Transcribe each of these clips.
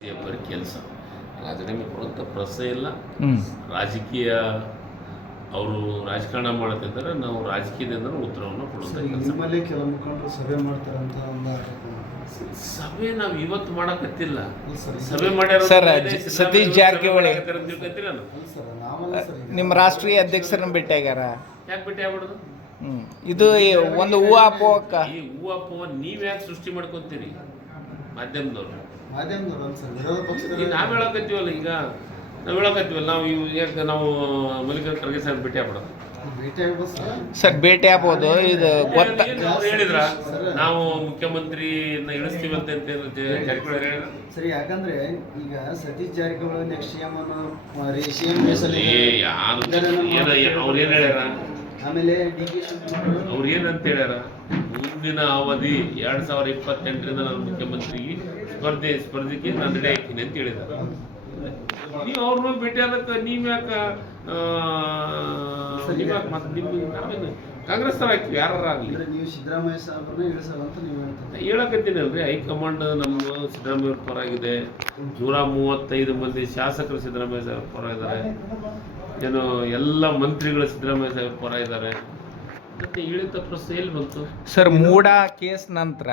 ಬರೀ ಕೆಲಸ ರಾಜೀನಾಮೆ ಕೊಡುವಂಥ ಪ್ರಶ್ನೆ ಇಲ್ಲ. ರಾಜಕೀಯ ಅವರು ರಾಜಕಾರಣ ಮಾಡ್ತಿದ್ದಾರೆ, ನಾವು ರಾಜಕೀಯದಿಂದ ಉತ್ತರವನ್ನು ಕೊಡುವಂಥ ಕೆಲಸ. ನಿಮ್ಮಲ್ಲೇ ಕೆಲ ಮುಖಂಡರು ಸಭೆ ಮಾಡ್ತಾರಂತ ಒಂದು ಸಭೆ ನಾವು ಇವತ್ತು ಮಾಡಕತ್ತಿಲ್ಲ. ಸರ್, ಸಭೆ ಮಾಡ್ಯಾರ ಸರ್, ಸತೀಶ್ ಜಾರಕಿಹೊಳಿ ನಾವಲ್ಲ ನಿಮ್ಮ ರಾಷ್ಟ್ರೀಯ ಅಧ್ಯಕ್ಷರನ್ನ ಭೇಟಿಯಾಗ್ಯಾರ. ಯಾಕೆ ಭೇಟಿ ಆಗ್ಬಿಡೋದು? ಇದು ಒಂದು ಹೂವಾಪೋಕ ಈ ಹೂವಪ್ಪ ನೀವ್ ಯಾಕೆ ಸೃಷ್ಟಿ ಮಾಡ್ಕೊಂತೀರಿ ಮಾಧ್ಯಮದವ್ರು? ಮಾಧ್ಯಮದವ್ರು ಸರ್, ವಿರೋಧ ಪಕ್ಷದ ಈಗ ನಾವ್ ಹೇಳಕತ್ತೀವಲ್ಲ, ನಾವು ಯಾಕೆ ನಾವು ಮಲ್ಲಿಕಾರ್ಜುನ ಖರ್ಗೆ ಸಾಹೇಬ್ ಭೇಟಿ ಆಗ್ಬಿಡೋದು? ಭೇಟಿ ಆಗ್ಬೋದು ಸರ್. ಸರ್ ಭೇಟಿ ಆಗ್ಬೋದು. ಇದು ಗೊತ್ತ ಅವ್ರು ಹೇಳಿದ್ರ ನಾವು ಮುಖ್ಯಮಂತ್ರಿನ ಇಳಿಸ್ತೀವಿ ಅಂತ ಜಾರಕಿಹೊಳಿ ಹೇಳಿದ್ರ. ಸರಿ, ಯಾಕಂದ್ರೆ ಈಗ ಸತೀಶ್ ಜಾರಕಿಹೊಳಿ ನೆಕ್ಸ್ಟ್ ಸಿಎಂ ಅವ್ರು ಏನ್ ಹೇಳ್ಯಾರ? ಆಮೇಲೆ ಡಿ ಕೆ ಶಿವಕುಮಾರ್ ಅವ್ರು ಏನಂತ ಹೇಳ್ಯಾರ? ಮುಂದಿನ ಅವಧಿ 2028ರಿಂದ ನಾನು ಮುಖ್ಯಮಂತ್ರಿಗೆ ಸ್ಪರ್ಧೆಗೆ ನಾನು ರೆಡಿ ಆಗ್ತೀನಿ ಅಂತ ಹೇಳಿದಾರೆ. ನೀವು ಅವ್ರನ್ನ ಭೇಟಿ ಆದಕ್ಕೆ ನೀವ್ ಯಾಕೆ ನಾವೇನು ಕಾಂಗ್ರೆಸ್ ತರ ಹಾಕ್ತೀವಿ ಯಾರಾಗಲಿ? ನೀವು ಸಿದ್ದರಾಮಯ್ಯ ಸಾಹೇಬ್ರನ್ನ ಇಳಿಸಲ್ಲ ಅಂತ ನೀವು ಹೇಳ್ತಾರೆ. ಹೇಳಕತ್ತೀನಿ ಅಲ್ರಿ, ಹೈಕಮಾಂಡ್ ನಮ್ಮ ಸಿದ್ದರಾಮಯ್ಯ ಪರ ಆಗಿದೆ. 135 ಮಂದಿ ಶಾಸಕರು ಸಿದ್ದರಾಮಯ್ಯ ಸಾಹೇಬ್ ಪರ ಇದ್ದಾರೆ, ಏನು ಎಲ್ಲ ಮಂತ್ರಿಗಳು ಸಿದ್ದರಾಮಯ್ಯ ಸಾಹೇಬ್ ಪರ ಇದ್ದಾರೆ. ಮತ್ತೆ ಇಳಿತ ಪ್ರಶ್ನೆ ಎಲ್ಲಿ ಬಂತು ಸರ್? ಮೂಡ ಕೇಸ್ ನಂತರ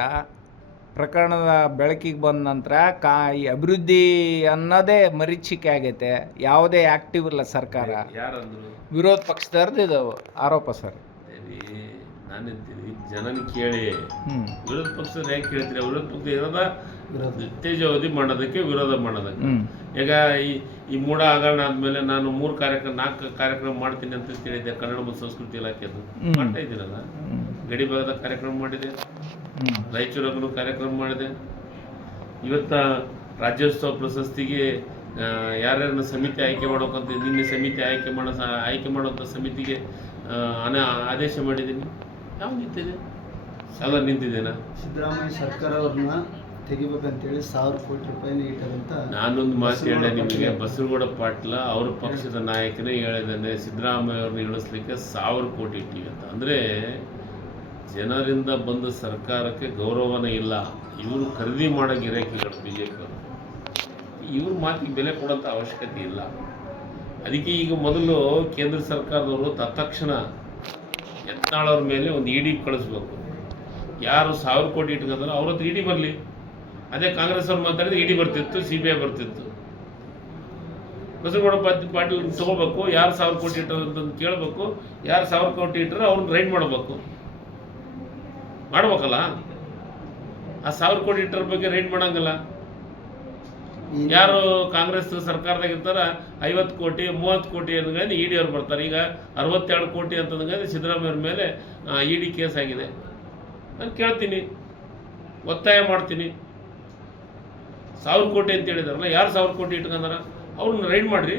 ಪ್ರಕರಣದ ಬೆಳಕಿಗೆ ಬಂದ ನಂತರ ಈ ಅಭಿವೃದ್ಧಿ ಅನ್ನೋದೇ ಮರೀಚಿಕೆ ಆಗೈತೆ. ಯಾವುದೇ ಆಕ್ಟಿವ್ ಇಲ್ಲ ಸರ್ಕಾರ. ಯಾರಂದ್ರು? ವಿರೋಧ ಪಕ್ಷದವ್ರದ್ದು ಇದು ಆರೋಪ ಸರ್. ನಾನೆಂತೀನಿ, ಜನನ ಕೇಳಿ ವಿರೋಧ ಪಕ್ಷದ ಯಾಕೆ ಕೇಳ್ತೀರಿ? ವಿರೋಧ ಪಕ್ಷ ಇರೋದ ತೇಜಾವಧಿ ಮಾಡೋದಕ್ಕೆ, ವಿರೋಧ ಮಾಡೋದಕ್ಕೆ. ಈಗ ಈ ಮೂಡ ಹಗರಣ ಆದ್ಮೇಲೆ ನಾನು 4 ಕಾರ್ಯಕ್ರಮ ಮಾಡ್ತೀನಿ ಅಂತ ಹೇಳಿದ್ದೆ. ಕನ್ನಡ ಮತ್ತು ಸಂಸ್ಕೃತಿ ಇಲಾಖೆದು ಮಾಡ್ತಾ ಇದ್ದೀನಲ್ಲ. ಗಡಿ ಭಾಗದ ಕಾರ್ಯಕ್ರಮ ಮಾಡಿದೆ, ರಾಯಚೂರಾಗೂ ಕಾರ್ಯಕ್ರಮ ಮಾಡಿದೆ. ಇವತ್ತ ರಾಜ್ಯೋತ್ಸವ ಪ್ರಶಸ್ತಿಗೆ ಯಾರ್ಯಾರನ್ನ ಸಮಿತಿ ಆಯ್ಕೆ ಮಾಡೋಕಂತ ನಿನ್ನೆ ಸಮಿತಿ ಆಯ್ಕೆ ಮಾಡುವಂಥ ಸಮಿತಿಗೆ ಆದೇಶ ಮಾಡಿದ್ದೀನಿ. ಯಾವ ನಿಂತಿದೆ? ಎಲ್ಲ ನಿಂತಿದ್ದೇನಾ? ಸಿದ್ದರಾಮಯ್ಯ ಸರ್ಕಾರ ಅವ್ರನ್ನ ತೆಗಿಬೇಕಂತೇಳಿ 1000 ಕೋಟಿ ರೂಪಾಯಿನ ಇಟ್ಟರಂತ ನಾನೊಂದು ಮಾತು ಹೇಳಿದೆ ನಿಮಗೆ. ಬಸವಗೌಡ ಪಾಟೀಲ ಅವ್ರ ಪಕ್ಷದ ನಾಯಕನೇ ಹೇಳಿದ್ದಾನೆ, ಸಿದ್ದರಾಮಯ್ಯ ಅವ್ರನ್ನ ಇಳಿಸ್ಲಿಕ್ಕೆ 1000 ಕೋಟಿ ಇಟ್ಟಿವಿ ಅಂತ. ಅಂದರೆ ಜನರಿಂದ ಬಂದ ಸರ್ಕಾರಕ್ಕೆ ಗೌರವನೇ ಇಲ್ಲ. ಇವರು ಖರೀದಿ ಮಾಡೋ ಗಿರಾಕಿಗಳು BJP ಅವರು. ಇವ್ರ ಮಾತಿಗೆ ಬೆಲೆ ಕೊಡೋಂಥ ಅವಶ್ಯಕತೆ ಇಲ್ಲ. ಅದಕ್ಕೆ ಈಗ ಮೊದಲು ಕೇಂದ್ರ ಸರ್ಕಾರದವರು ತತ್ಕ್ಷಣ ಯತ್ನಾಳವ್ರ ಮೇಲೆ ಒಂದು ಇಡಿ ಕಳಿಸ್ಬೇಕು. ಯಾರು 1000 ಕೋಟಿ ಇಟ್ಕೊಂಡ್ರೆ ಅವ್ರ ಹತ್ರ ಇಡಿ ಬರಲಿ. ಅದೇ ಕಾಂಗ್ರೆಸ್ ಅವ್ರು ಮಾತಾಡಿದ್ರೆ ಇಡಿ ಬರ್ತಿತ್ತು, CBI ಬರ್ತಿತ್ತು. ಬಸವಗೌಡ ಪಾಟೀಲ್ ತಗೋಬೇಕು, ಯಾರು 1000 ಕೋಟಿ ಇಟ್ಟರು ಅಂತಂದು ಕೇಳಬೇಕು. ಯಾರು 1000 ಕೋಟಿ ಇಟ್ಟರೆ ಅವ್ರನ್ನ ರೈಡ್ ಮಾಡಬೇಕಲ್ಲ. ಆ 1000 ಕೋಟಿ ಇಟ್ಟರ ಬಗ್ಗೆ ರೈಡ್ ಮಾಡಂಗಿಲ್ಲ. ಯಾರು ಕಾಂಗ್ರೆಸ್ ಸರ್ಕಾರದಾಗ ಇರ್ತಾರ 50 ಕೋಟಿ 30 ಕೋಟಿ ಅನ್ನೋದು ಇಡಿ ಅವ್ರು ಬರ್ತಾರೆ. ಈಗ 62 ಕೋಟಿ ಅಂತಂದ್ರೆ ಸಿದ್ದರಾಮಯ್ಯ ಅವ್ರ ಮೇಲೆ ಇಡಿ ಕೇಸ್ ಆಗಿದೆ. ನಾನು ಕೇಳ್ತೀನಿ, ಒತ್ತಾಯ ಮಾಡ್ತೀನಿ. 1000 ಕೋಟಿ ಅಂತ ಹೇಳಿದಾರಲ್ಲ, ಯಾರು 1000 ಕೋಟಿ ಇಟ್ಕೊಂಡಾರ ಅವ್ರನ್ನ ರೈಡ್ ಮಾಡ್ರಿ.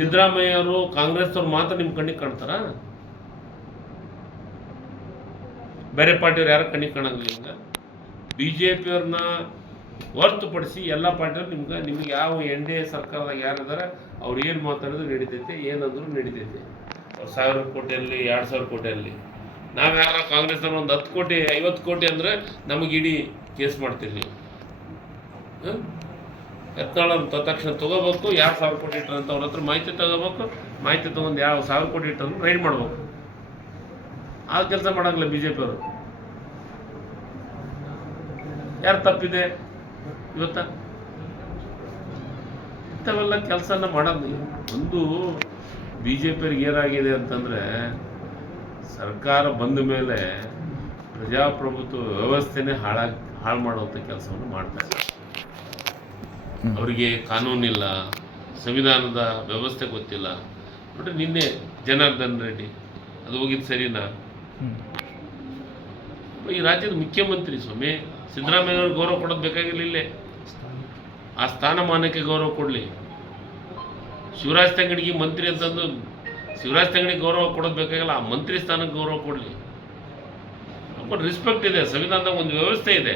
ಸಿದ್ದರಾಮಯ್ಯ ಅವರು ಕಾಂಗ್ರೆಸ್ ಅವ್ರು ಮಾತ್ರ ನಿಮ್ಮ ಕಣ್ಣಿಗೆ ಕಾಣ್ತಾರ? ಬೇರೆ ಪಾರ್ಟಿಯವ್ರು ಯಾರು ಕಣ್ಣಿಗೆ ಕಾಣಂಗಿಲ್ಲ. ಈಗ BJP ಅವ್ರನ್ನ ಹೊರತುಪಡಿಸಿ ಎಲ್ಲ ಪಾರ್ಟಿಯವ್ರು ನಿಮ್ಗೆ ಯಾವ NDA ಸರ್ಕಾರದಾಗ ಯಾರಿದ್ದಾರೆ ಅವ್ರು ಏನು ಮಾತಾಡಿದ್ರು ನಡೀತೈತೆ, ಏನಂದ್ರು ನಡೀತೈತೆ. ಅವ್ರು 1000 ಕೋಟಿಯಲ್ಲಿ 2000 ಕೋಟಿಯಲ್ಲಿ ನಾವು ಯಾರು ಕಾಂಗ್ರೆಸ್ನವ್ರು ಒಂದು 10 ಕೋಟಿ 50 ಕೋಟಿ ಅಂದರೆ ನಮಗೆ ಇಡೀ ಕೇಸ್ ಮಾಡ್ತೀರಿ ನೀವು. ಯತ್ನಾಳ್ ತಕ್ಷಣ ತೊಗೋಬೇಕು. ಯಾರು 1000 ಕೋಟಿ ಇಟ್ಟರು ಅಂತ ಅವ್ರ ಹತ್ರ ಮಾಹಿತಿ ತಗೋಬೇಕು. ಮಾಹಿತಿ ತೊಗೊಂಡು ಯಾವ 1000 ಕೋಟಿ ಇಟ್ಟರು ರೈಡ್ ಮಾಡ್ಬೇಕು. ಆ ಕೆಲಸ ಮಾಡೋಂಗಿಲ್ಲ BJP ಅವರು. ಯಾರು ತಪ್ಪಿದೆ ಇವತ್ತ? ಇಂಥವೆಲ್ಲ ಕೆಲಸನ ಮಾಡೋದು. ಒಂದು BJP ಅವ್ರಿಗೆ ಏನಾಗಿದೆ ಅಂತಂದರೆ, ಸರ್ಕಾರ ಬಂದ ಮೇಲೆ ಪ್ರಜಾಪ್ರಭುತ್ವ ವ್ಯವಸ್ಥೆನೇ ಹಾಳು ಮಾಡುವಂಥ ಕೆಲಸವನ್ನು ಮಾಡ್ತಾರೆ. ಅವರಿಗೆ ಕಾನೂನಿಲ್ಲ, ಸಂವಿಧಾನದ ವ್ಯವಸ್ಥೆ ಗೊತ್ತಿಲ್ಲ. ನೋಡ್ರಿ, ನಿನ್ನೆ ಜನಾರ್ದನ್ ರೆಡ್ಡಿ ಅದು ಹೋಗಿದ್ದು ಸರಿನಾ? ಈ ರಾಜ್ಯದ ಮುಖ್ಯಮಂತ್ರಿ ಸ್ವಾಮಿ ಸಿದ್ದರಾಮಯ್ಯ ಅವ್ರಿಗೆ ಗೌರವ ಕೊಡೋದು ಬೇಕಾಗಿರಲಿಲ್ಲ. ಆ ಸ್ಥಾನಮಾನಕ್ಕೆ ಗೌರವ ಕೊಡಲಿ. ಶಿವರಾಜ್ ತಂಗಡಿಗೆ ಮಂತ್ರಿ ಅಂತಂದು ಶಿವರಾಜ್ ತಂಗಡಿಗೆ ಗೌರವ ಕೊಡೋದು ಬೇಕಾಗಿಲ್ಲ. ಆ ಮಂತ್ರಿ ಸ್ಥಾನಕ್ಕೆ ಗೌರವ ಕೊಡಲಿ. ರೆಸ್ಪೆಕ್ಟ್ ಇದೆ, ಸಂವಿಧಾನದಾಗ ಒಂದು ವ್ಯವಸ್ಥೆ ಇದೆ.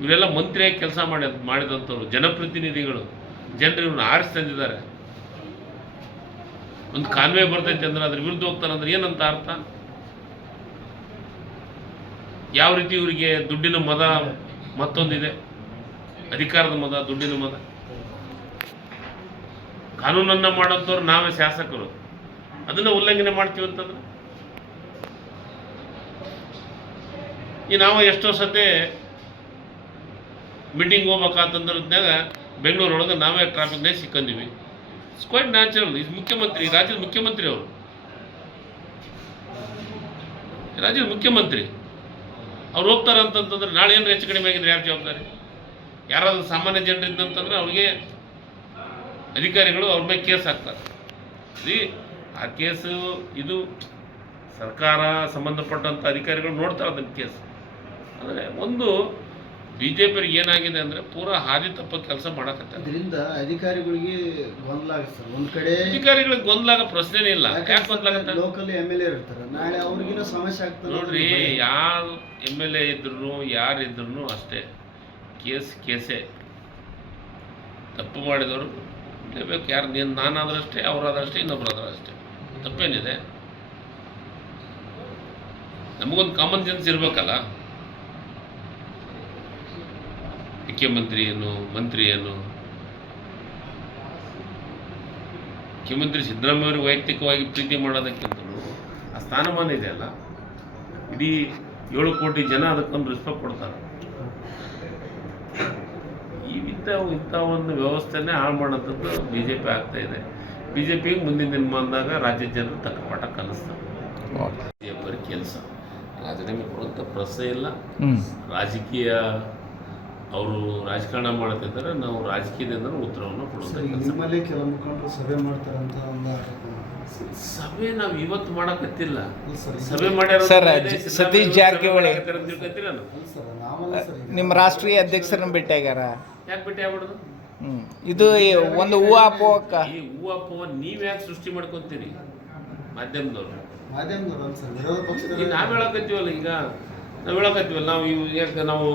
ಇವರೆಲ್ಲ ಮಂತ್ರಿಯಾಗಿ ಕೆಲಸ ಮಾಡಿದಂಥವ್ರು, ಜನಪ್ರತಿನಿಧಿಗಳು. ಜನರು ಇವ್ರನ್ನ ಆರಿಸಿ ತಂದಿದ್ದಾರೆ. ಒಂದು ಕಾನ್ವೆ ಬರ್ತೈತೆ ಅಂದ್ರೆ ಅದ್ರ ವಿರುದ್ಧ ಹೋಗ್ತಾರಂದ್ರೆ ಏನಂತ ಅರ್ಥ? ಯಾವ ರೀತಿ ಇವರಿಗೆ ದುಡ್ಡಿನ ಮದ ಮತ್ತೊಂದಿದೆ ಅಧಿಕಾರದ ಮದ, ದುಡ್ಡಿನ ಮದ. ಕಾನೂನನ್ನು ಮಾಡೋಂಥವ್ರು ನಾವೇ ಶಾಸಕರು, ಅದನ್ನು ಉಲ್ಲಂಘನೆ ಮಾಡ್ತೀವಿ ಅಂತಂದ್ರೆ ಈ ನಾವು ಎಷ್ಟೋ ಸತಿ ಮೀಟಿಂಗ್ ಹೋಗ್ಬೇಕಂತಂದ್ರದ್ನಾಗ ಬೆಂಗಳೂರೊಳಗೆ ನಾವೇ ಟ್ರಾಫಿಕ್ನಾಗ ಸಿಕ್ಕಂದಿವಿ. It's quite natural. ಇದು ಮುಖ್ಯಮಂತ್ರಿ, ರಾಜ್ಯದ ಮುಖ್ಯಮಂತ್ರಿ, ಅವರು ರಾಜ್ಯದ ಮುಖ್ಯಮಂತ್ರಿ. ಅವ್ರು ಹೋಗ್ತಾರೆ ಅಂತಂತಂದ್ರೆ ನಾಳೆ ಏನಾರು ಹೆಚ್ಚು ಕಡಿಮೆ ಆಗಿದ್ರೆ ಯಾರು ಜವಾಬ್ದಾರಿ? ಯಾರಾದ್ರೂ ಸಾಮಾನ್ಯ ಜನರಿದ್ದಂತಂದ್ರೆ ಅವ್ರಿಗೆ ಅಧಿಕಾರಿಗಳು ಅವ್ರ ಮೇಲೆ ಕೇಸ್ ಹಾಕ್ತಾರೆ. ಆ ಕೇಸು ಇದು ಸರ್ಕಾರ ಸಂಬಂಧಪಟ್ಟಂಥ ಅಧಿಕಾರಿಗಳು ನೋಡ್ತಾರೆ ಅದನ್ನು ಕೇಸ್. ಅಂದರೆ ಒಂದು ಬಿ ಜೆ ಪಿಯವ್ರಿಗೆ ಏನಾಗಿದೆ ಅಂದರೆ ಪೂರಾ ಹಾದಿ ತಪ್ಪ ಕೆಲಸ ಮಾಡಕತ್ತಾರೆ. ಇದರಿಂದ ಅಧಿಕಾರಿಗಳಿಗೆ ಗೊಂದಲ ಆಗುತ್ತೆ ಸರ್. ಒಂದು ಕಡೆ ಅಧಿಕಾರಿಗಳಿಗೆ ಗೊಂದಲಾಗ ಪ್ರಶ್ನೆನೇ ಇಲ್ಲ. ಯಾಕೆ ಗೊಂದಲಾಗುತ್ತೆ? ಲೋಕಲ್ MLA ಇರ್ತಾರೆ, ನಾಳೆ ಅವ್ರಿಗಿನ ಸಮಸ್ಯೆ ಆಗ್ತದೆ. ನೋಡ್ರಿ, ಯಾರು MLA ಇದ್ರು ಯಾರಿದ್ರು ಅಷ್ಟೇ, ಕೇಸೇ. ತಪ್ಪು ಮಾಡಿದವರು ಬೇಕು. ಯಾರು ನಾನಾದ್ರಷ್ಟೇ, ಅವರಾದ್ರಷ್ಟೇ, ಇನ್ನೊಬ್ಬರಾದ್ರೂ ಅಷ್ಟೇ. ತಪ್ಪೇನಿದೆ? ನಮಗೊಂದು ಕಾಮನ್ ಸೆನ್ಸ್ ಇರಬೇಕಲ್ಲ. ಮುಖ್ಯಮಂತ್ರಿ ಏನು, ಮಂತ್ರಿ ಏನು? ಮುಖ್ಯಮಂತ್ರಿ ಸಿದ್ದರಾಮಯ್ಯವ್ರಿಗೆ ವೈಯಕ್ತಿಕವಾಗಿ ಪ್ರೀತಿ ಮಾಡೋದಕ್ಕಿಂತಲೂ ಆ ಸ್ಥಾನಮಾನ ಇದೆ ಅಲ್ಲ, ಇಡೀ 7 ಕೋಟಿ ಜನ ಅದಕ್ಕೊಂದು ರೆಸ್ಪೆಕ್ಟ್ ಕೊಡ್ತಾರೆ. ಇಂಥ ಒಂದು ವ್ಯವಸ್ಥೆನೇ ಹಾಳು ಮಾಡೋಂಥದ್ದು BJP ಆಗ್ತಾ ಇದೆ. BJPಗೆ ಮುಂದಿನ ದಿನಮಾನದಾಗ ರಾಜ್ಯದ ಜನರು ತಕ್ಕ ಪಾಠ ಕಲಿಸ್ತಾರೆ. BJP ಕೆಲಸ ರಾಜೀನಾಮೆ ಕೊಡುವಂಥ ಪ್ರಶ್ನೆ ಇಲ್ಲ. ರಾಜಕೀಯ ಅವರು ರಾಜಕಾರಣ ಮಾಡ್ತಿದ್ದಾರೆ, ನಾವು ರಾಜಕೀಯದಿಂದ ಉತ್ತರವನ್ನು ಕೊಡುವಂಥ ಕೆಲಸ. ನಿಮ್ಮಲ್ಲೇ ಕೆಲ ಮುಖಂಡರು ಸಭೆ ಮಾಡ್ತಾರಂತ ಒಂದು ಸಭೆ ನಾವು ಇವತ್ತು ಮಾಡಕತ್ತಿಲ್ಲ. ಸಭೆ ಮಾಡ್ಯಾರ ಸರ್, ಸತೀಶ್ ಜಾರಕಿಹೊಳಿ ನಾವಲ್ಲ ನಿಮ್ಮ ರಾಷ್ಟ್ರೀಯ ಅಧ್ಯಕ್ಷರನ್ನ ಭೇಟಿಯಾಗ್ಯಾರ. ಯಾಕೆ ಭೇಟಿ ಆಗ್ಬಿಡೋದು? ಇದು ಒಂದು ಊಹಾಪೋಹಕ್ಕ. ಈ ಊಹಾಪೋಹ ನೀವ್ಯಾಕೆ ಸೃಷ್ಟಿ ಮಾಡ್ಕೊಂತೀರಿ ಮಾಧ್ಯಮದವ್ರು? ಮಾಧ್ಯಮದವ್ರು ಸರ್, ವಿರೋಧ ಪಕ್ಷದ ನಾವು ಹೇಳಕತ್ತೀವಲ್ಲ, ಈಗ ನಾವು ಹೇಳಕತ್ತೀವಲ್ಲ, ನಾವು ಯಾಕೆ ನಾವು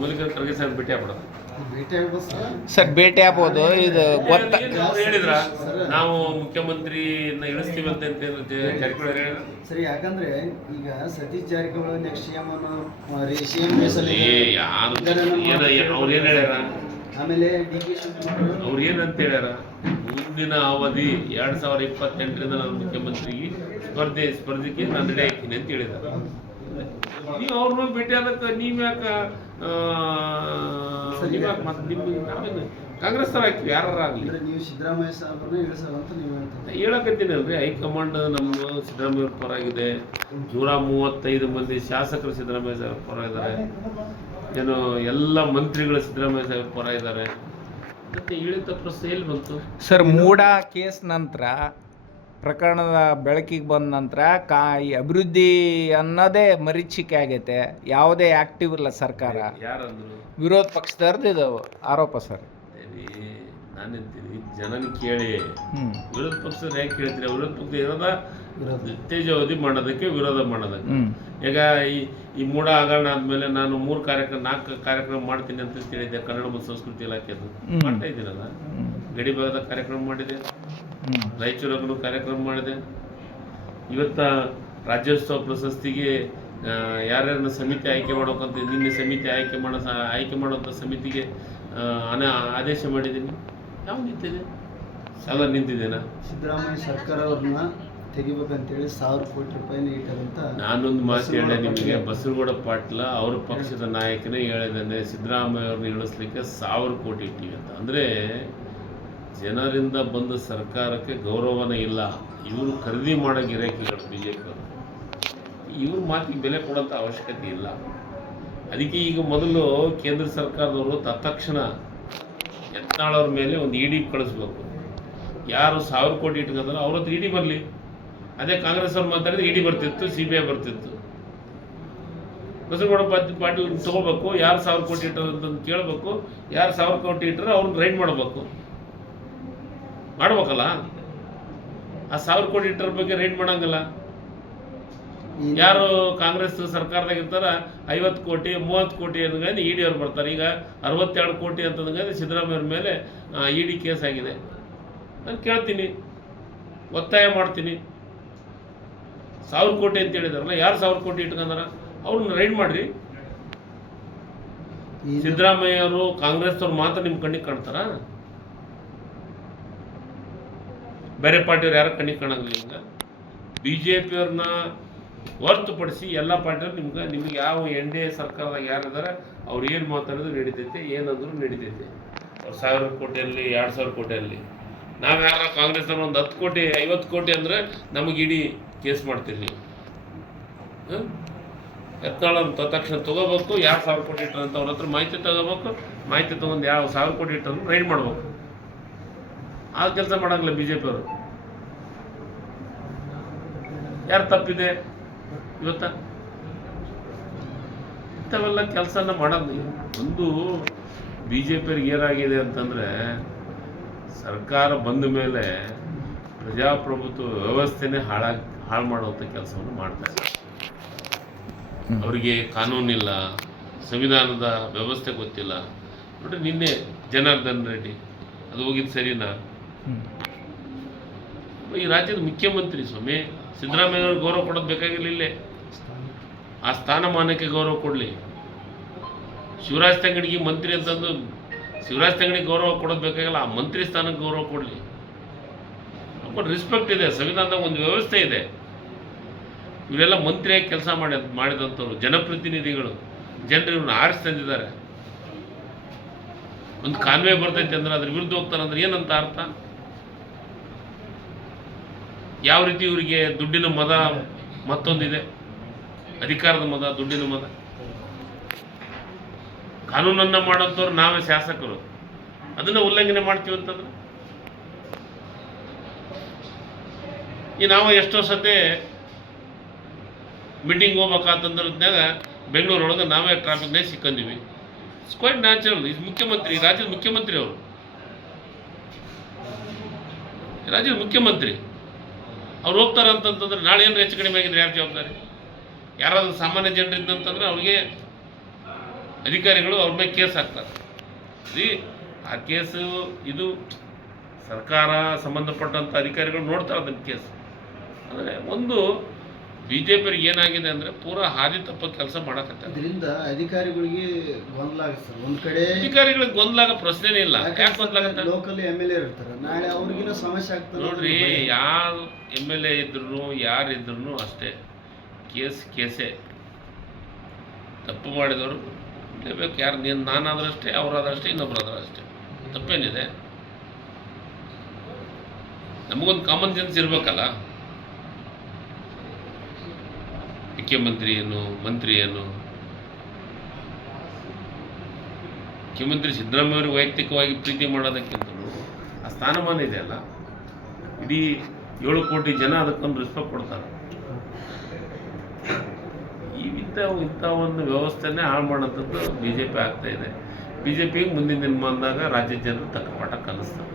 ಮಲ್ಲಿಕಾರ್ಜುನ ಖರ್ಗೆ ಸಾಹೇಬ್ ಭೇಟಿ ಆಗ್ಬಿಡೋದು? ಭೇಟಿ ಆಗ್ಬೋದು ಸರ್. ಸರ್ ಭೇಟಿ ಆಗ್ಬೋದು, ಇದು ಗೊತ್ತ. ಅವ್ರು ಹೇಳಿದ್ರ ನಾವು ಮುಖ್ಯಮಂತ್ರಿನ ಇಳಿಸ್ತೀವಿ ಅಂತ ಜಾರಕಿಹೊಳಿ ಹೇಳಿದ್ರ ಸರಿ. ಯಾಕಂದ್ರೆ ಈಗ ಸತೀಶ್ ಜಾರಕಿಹೊಳಿ ನೆಕ್ಸ್ಟ್ CM ಅವ್ರು ಏನ್ ಹೇಳ್ಯಾರ? ಆಮೇಲೆ DK ಶಿವಕುಮಾರ್ ಅವ್ರು ಏನಂತ ಹೇಳ್ಯಾರ? ಮುಂದಿನ ಅವಧಿ 2028ರಿಂದ ನಾನು ಮುಖ್ಯಮಂತ್ರಿಗೆ ಸ್ಪರ್ಧೆಗೆ ನಾನು ರೆಡಿ ಆಗ್ತೀನಿ ಅಂತ ಹೇಳಿದ್ದಾರೆ. ನೀವು ಅವ್ರನ್ನ ಭೇಟಿ ಆದಕ್ಕೆ ನೀವ್ಯಾಕೆ ನಾವೇನು ಕಾಂಗ್ರೆಸ್ ತರ ಹಾಕ್ತೀವಿ? ಯಾರಾಗಲಿ ನೀವು ಸಿದ್ದರಾಮಯ್ಯ ಸಾಹೇಬ್ರನ್ನ ಇಳಿಸೋದಂತ ನೀವು ಹೇಳ್ತೀವಿ. ಹೇಳಕತ್ತೀನಿ ಅಲ್ರಿ, ಹೈಕಮಾಂಡ್ ನಮ್ಮ ಸಿದ್ದರಾಮಯ್ಯ ಅವ್ರ ಪರವಾಗಿದೆ. 135 ಮಂದಿ ಶಾಸಕರು ಸಿದ್ದರಾಮಯ್ಯ ಸಾಹೇಬ್ರ ಪರ ಇದ್ದಾರೆ. ಏನು ಎಲ್ಲ ಮಂತ್ರಿಗಳು ಸಿದ್ದರಾಮಯ್ಯ ಸಾಹೇಬ್ರ ಪರ ಇದ್ದಾರೆ. ಮತ್ತೆ ಇಳಿತ ಪ್ರಶ್ನೆ ಎಲ್ಲಿ ಬಂತು ಸರ್? ಮೂಡ ಕೇಸ್ ನಂತರ, ಪ್ರಕರಣದ ಬೆಳಕಿಗೆ ಬಂದ ನಂತರ ಈ ಅಭಿವೃದ್ಧಿ ಅನ್ನೋದೇ ಮರೀಚಿಕೆ ಆಗೈತೆ. ಯಾವುದೇ ಆಕ್ಟಿವ್ ಇಲ್ಲ ಸರ್ಕಾರ. ಯಾರಂದ್ರು? ವಿರೋಧ ಪಕ್ಷದವ್ರದ್ದು ಇದು ಆರೋಪ ಸರ್. ನಾನೆಂತೀನಿ, ಜನನ ಕೇಳಿ ವಿರೋಧ ಪಕ್ಷದ ಹೇಗೆ ಕೇಳ್ತೀರಿ? ವಿರೋಧ ಪಕ್ಷ ಇರೋದ ತೇಜಾವಧಿ ಮಾಡೋದಕ್ಕೆ, ವಿರೋಧ ಮಾಡೋದಕ್ಕೆ. ಈಗ ಈ ಮೂಡ ಹಗರಣ ಆದ್ಮೇಲೆ ನಾನು 4 ಕಾರ್ಯಕ್ರಮ ಮಾಡ್ತೀನಿ ಅಂತ ಹೇಳಿದ್ದೆ. ಕನ್ನಡ ಮತ್ತು ಸಂಸ್ಕೃತಿ ಇಲಾಖೆದು ಮಾಡ್ತಾ ಇದ್ದೀನಲ್ಲ. ಗಡಿ ಭಾಗದ ಕಾರ್ಯಕ್ರಮ ಮಾಡಿದೆ, ರಾಯಚೂರಲ್ಲೂ ಕಾರ್ಯಕ್ರಮ ಮಾಡಿದೆ. ಇವತ್ತ ರಾಜ್ಯೋತ್ಸವ ಪ್ರಶಸ್ತಿಗೆ ಯಾರ್ಯಾರನ್ನ ಸಮಿತಿ ಆಯ್ಕೆ ಮಾಡೋಕ್ಕಂತ ನಿನ್ನೆ ಸಮಿತಿ ಆಯ್ಕೆ ಮಾಡುವಂಥ ಸಮಿತಿಗೆ ಆದೇಶ ಮಾಡಿದ್ದೀನಿ. ಯಾವ ನಿಂತಿದೆ? ಸಾಲ ನಿಂತಿದ್ದೇನಾ? ಸಿದ್ದರಾಮಯ್ಯ ಸರ್ಕಾರ ಅವ್ರನ್ನ ತೆಗಿಬೇಕಂತೇಳಿ 1000 ಕೋಟಿ ರೂಪಾಯಿನ ಇಟ್ಟದಂತ ನಾನೊಂದು ಮಾತು ಹೇಳಿದೆ ನಿಮಗೆ. ಬಸವಗೌಡ ಪಾಟೀಲ ಅವ್ರ ಪಕ್ಷದ ನಾಯಕನೇ ಹೇಳಿದ್ದಾನೆ, ಸಿದ್ದರಾಮಯ್ಯ ಅವ್ರನ್ನ ಇಳಿಸ್ಲಿಕ್ಕೆ 1000 ಕೋಟಿ ಇಟ್ಟಿವಿ ಅಂತ. ಅಂದರೆ ಜನರಿಂದ ಬಂದ ಸರ್ಕಾರಕ್ಕೆ ಗೌರವನೇ ಇಲ್ಲ. ಇವರು ಖರೀದಿ ಮಾಡೋ ಗಿರಾಕಿಗಳು BJP ಅವರು. ಇವ್ರ ಮಾತಿಗೆ ಬೆಲೆ ಕೊಡೋಂಥ ಅವಶ್ಯಕತೆ ಇಲ್ಲ. ಅದಕ್ಕೆ ಈಗ ಮೊದಲು ಕೇಂದ್ರ ಸರ್ಕಾರದವರು ತತ್ಕ್ಷಣ ಯತ್ನಾಳವ್ರ ಮೇಲೆ ಒಂದು ED ಕಳಿಸ್ಬೇಕು. ಯಾರು 1000 ಕೋಟಿ ಇಟ್ಕೊಂಡ್ರೆ ಅವ್ರ ಹತ್ರ ED ಬರಲಿ. ಅದೇ ಕಾಂಗ್ರೆಸ್ ಅವ್ರು ಮಾತಾಡಿದ್ರೆ ED ಬರ್ತಿತ್ತು, CBI ಬರ್ತಿತ್ತು. ಬಸವಗೌಡ ಪಾಟೀಲ್ ತಗೋಬೇಕು. ಯಾರು 1000 ಕೋಟಿ ಇಟ್ಟರು ಅಂತಂದು ಕೇಳಬೇಕು. ಯಾರು 1000 ಕೋಟಿ ಇಟ್ಟರೆ ಅವ್ರನ್ನ ರೈಡ್ ಮಾಡ್ಬೇಕಲ್ಲ. ಆ 1000 ಕೋಟಿ ಇಟ್ಟರ ಬಗ್ಗೆ ರೈಡ್ ಮಾಡಂಗಲ್ಲ. ಯಾರು ಕಾಂಗ್ರೆಸ್ ಸರ್ಕಾರದಾಗ ಇರ್ತಾರ 50 ಕೋಟಿ 30 ಕೋಟಿ ಅನ್ನೋದು ED ಅವ್ರು ಬರ್ತಾರೆ. ಈಗ 62 ಕೋಟಿ ಅಂತಂದ್ರೆ ಸಿದ್ದರಾಮಯ್ಯವ್ರ ಮೇಲೆ ED ಕೇಸ್ ಆಗಿದೆ. ನಾನು ಕೇಳ್ತೀನಿ, ಒತ್ತಾಯ ಮಾಡ್ತೀನಿ. 1000 ಕೋಟಿ ಅಂತ ಹೇಳಿದಾರಲ್ಲ, ಯಾರು 1000 ಕೋಟಿ ಇಟ್ಕೊಂಡಾರ ಅವ್ರನ್ನ ರೈಡ್ ಮಾಡ್ರಿ. ಈಗ ಸಿದ್ದರಾಮಯ್ಯ ಅವರು ಕಾಂಗ್ರೆಸ್ನವ್ರು ಮಾತ್ರ ನಿಮ್ಮ ಕಣ್ಣಿಗೆ ಕಾಣ್ತಾರ? ಬೇರೆ ಪಾರ್ಟಿಯವ್ರು ಯಾರು ಕಣ್ಣಿಗೆ ಕಾಣಂಗಿಲ್ಲ. ಈಗ BJP-ಅವ್ರನ್ನ ಹೊರತುಪಡಿಸಿ ಎಲ್ಲ ಪಾರ್ಟಿಯವ್ರು ನಿಮ್ಗೆ ಯಾವ NDA ಸರ್ಕಾರದಾಗ ಯಾರಿದ್ದಾರೆ ಅವ್ರು ಏನು ಮಾತಾಡಿದ್ರು ನಡೀತೈತೆ, ಏನಂದ್ರು ನಡೀತೈತೆ. ಅವ್ರು 1000 ಕೋಟಿಯಲ್ಲಿ 2000 ಕೋಟಿಯಲ್ಲಿ ನಾವು ಯಾರ ಕಾಂಗ್ರೆಸ್ನವ್ರು ಒಂದು 10 ಕೋಟಿ 50 ಕೋಟಿ ಅಂದರೆ ನಮಗೆ ಇಡೀ ಕೇಸ್ ಮಾಡ್ತೀರಿ ನೀವು. ಯತ್ನಾಳನ್ನು ತಕ್ಷಣ ತೊಗೋಬೇಕು, ಯಾರು 1000 ಕೋಟಿ ಇಟ್ಟರು ಅಂತ ಅವ್ರ ಹತ್ರ ಮಾಹಿತಿ ತಗೋಬೇಕು. ಮಾಹಿತಿ ತೊಗೊಂಡು ಯಾವ 1000 ಕೋಟಿ ಇಟ್ಟರು ರೈಡ್ ಮಾಡ್ಬೇಕು. ಆ ಕೆಲಸ ಮಾಡಂಗಿಲ್ಲ BJP-ಅವರು. ಯಾರು ತಪ್ಪಿದೆ ಇವತ್ತ? ಇಂಥವೆಲ್ಲ ಕೆಲಸನ ಮಾಡೋದು. ಒಂದು BJP-ಅವ್ರಿಗೆ ಏನಾಗಿದೆ ಅಂತಂದರೆ, ಸರ್ಕಾರ ಬಂದ ಮೇಲೆ ಪ್ರಜಾಪ್ರಭುತ್ವ ವ್ಯವಸ್ಥೆನೇ ಹಾಳು ಮಾಡುವಂಥ ಕೆಲಸವನ್ನು ಮಾಡ್ತಾರೆ. ಅವರಿಗೆ ಕಾನೂನಿಲ್ಲ, ಸಂವಿಧಾನದ ವ್ಯವಸ್ಥೆ ಗೊತ್ತಿಲ್ಲ. ನೋಡ್ರಿ, ನಿನ್ನೆ ಜನಾರ್ದನ್ ರೆಡ್ಡಿ ಅದು ಹೋಗಿದ್ದು ಸರಿನಾ? ಈ ರಾಜ್ಯದ ಮುಖ್ಯಮಂತ್ರಿ ಸ್ವಾಮಿ ಸಿದ್ದರಾಮಯ್ಯವ್ರಿಗೆ ಗೌರವ ಕೊಡೋದು ಬೇಕಾಗಿಲ್ಲ. ಇಲ್ಲೇ ಆ ಸ್ಥಾನಮಾನಕ್ಕೆ ಗೌರವ ಕೊಡಲಿ. ಶಿವರಾಜ್ ತಂಗಡಿಗೆ ಮಂತ್ರಿ ಅಂತಂದು ಶಿವರಾಜ್ ತಂಗಡಿಗೆ ಗೌರವ ಕೊಡೋದು ಬೇಕಾಗಿಲ್ಲ, ಆ ಮಂತ್ರಿ ಸ್ಥಾನಕ್ಕೆ ಗೌರವ ಕೊಡಲಿ. ರೆಸ್ಪೆಕ್ಟ್ ಇದೆ, ಸಂವಿಧಾನದಾಗ ಒಂದು ವ್ಯವಸ್ಥೆ ಇದೆ. ಇವರೆಲ್ಲ ಮಂತ್ರಿಯಾಗಿ ಕೆಲಸ ಮಾಡಿದಂಥವ್ರು, ಜನಪ್ರತಿನಿಧಿಗಳು, ಜನರು ಇವ್ರನ್ನ ಆರಿಸಿ ತಂದಿದ್ದಾರೆ. ಒಂದು ಕಾನ್ವೆ ಬರ್ತೈತೆ ಅಂದ್ರೆ ಅದ್ರ ವಿರುದ್ಧ ಹೋಗ್ತಾರಂದ್ರೆ ಏನಂತ ಅರ್ಥ? ಯಾವ ರೀತಿ ಇವರಿಗೆ ದುಡ್ಡಿನ ಮದ ಮತ್ತೊಂದಿದೆ, ಅಧಿಕಾರದ ಮದ, ದುಡ್ಡಿನ ಮದ. ಕಾನೂನನ್ನ ಮಾಡೋಂಥವ್ರು ನಾವೇ ಶಾಸಕರು, ಅದನ್ನ ಉಲ್ಲಂಘನೆ ಮಾಡ್ತೀವಿ ಅಂತಂದ್ರೆ ಈ ನಾವು ಎಷ್ಟೋ ಸತಿ ಮೀಟಿಂಗ್ ಹೋಗ್ಬೇಕಾತಂದ್ರದ್ನಾಗ ಬೆಂಗಳೂರೊಳಗೆ ನಾವೇ ಟ್ರಾಫಿಕ್ನಾಗ ಸಿಕ್ಕಂದಿವಿ. It's quite natural. ಇದು ಮುಖ್ಯಮಂತ್ರಿ, ರಾಜ್ಯದ ಮುಖ್ಯಮಂತ್ರಿ ಅವರು, ರಾಜ್ಯದ ಮುಖ್ಯಮಂತ್ರಿ ಅವ್ರು ಹೋಗ್ತಾರೆ ಅಂತಂತಂದ್ರೆ ನಾಳೆ ಏನಾರು ಹೆಚ್ಚು ಕಡಿಮೆ ಆಗಿದ್ರೆ ಯಾರು ಜವಾಬ್ದಾರಿ? ಯಾರಾದ್ರೂ ಸಾಮಾನ್ಯ ಜನರಿದ್ದಂತಂದ್ರೆ ಅವ್ರಿಗೆ ಅಧಿಕಾರಿಗಳು ಅವ್ರ ಮೇಲೆ ಕೇಸ್ ಹಾಕ್ತಾರೆ. ಆ ಕೇಸು ಇದು ಸರ್ಕಾರ ಸಂಬಂಧಪಟ್ಟಂಥ ಅಧಿಕಾರಿಗಳು ನೋಡ್ತಾರೆ ಅದನ್ನ ಕೇಸ್. ಅಂದರೆ ಒಂದು BJP-ಅವ್ರಿಗೆ ಏನಾಗಿದೆ ಅಂದರೆ ಪೂರಾ ಹಾದಿ ತಪ್ಪ ಕೆಲಸ ಮಾಡಕತ್ತಾರೆ. ಇದರಿಂದ ಅಧಿಕಾರಿಗಳಿಗೆ ಗೊಂದಲ ಆಗುತ್ತೆ. ಒಂದು ಕಡೆ ಅಧಿಕಾರಿಗಳಿಗೆ ಗೊಂದಲ ಆಗೋ ಪ್ರಶ್ನೆನೇ ಇಲ್ಲ. ಯಾಕೆ ಗೊಂದಲ ಆಗುತ್ತೆ? ಲೋಕಲ್ MLA ಇರ್ತಾರೆ, ನಾಳೆ ಅವ್ರಿಗಿನ ಸಮಸ್ಯೆ ಆಗ್ತದೆ. ನೋಡ್ರಿ, ಯಾರು MLA ಇದ್ರು ಯಾರಿದ್ರು ಅಷ್ಟೇ, ಕೇಸೇ. ತಪ್ಪು ಮಾಡಿದವರು ಬೇಕು. ಯಾರು ನಾನಾದ್ರಷ್ಟೇ, ಅವರಾದ್ರಷ್ಟೇ, ಇನ್ನೊಬ್ಬರಾದ್ರೂ ಅಷ್ಟೇ. ತಪ್ಪೇನಿದೆ? ನಮಗೊಂದು ಕಾಮನ್ ಸೆನ್ಸ್ ಇರಬೇಕಲ್ಲ. ಮುಖ್ಯಮಂತ್ರಿ ಏನು, ಮಂತ್ರಿ ಏನು? ಮುಖ್ಯಮಂತ್ರಿ ಸಿದ್ದರಾಮಯ್ಯವ್ರಿಗೆ ವೈಯಕ್ತಿಕವಾಗಿ ಪ್ರೀತಿ ಮಾಡೋದಕ್ಕಿಂತಲೂ ಆ ಸ್ಥಾನಮಾನ ಇದೆಯಲ್ಲ, ಇಡೀ 7 ಕೋಟಿ ಜನ ಅದಕ್ಕೊಂದು ರೆಸ್ಪೆಕ್ಟ್ ಕೊಡ್ತಾರೆ. ಇಂಥ ಒಂದು ವ್ಯವಸ್ಥೆನೇ ಹಾಳು ಮಾಡೋಂಥದ್ದು BJP ಆಗ್ತಾ ಇದೆ. BJP ಮುಂದಿನ ದಿನ ಬಂದಾಗ ರಾಜ್ಯದ ಜನರು ತಕ್ಕ ಪಾಠ ಕಲಿಸ್ತಾರೆ.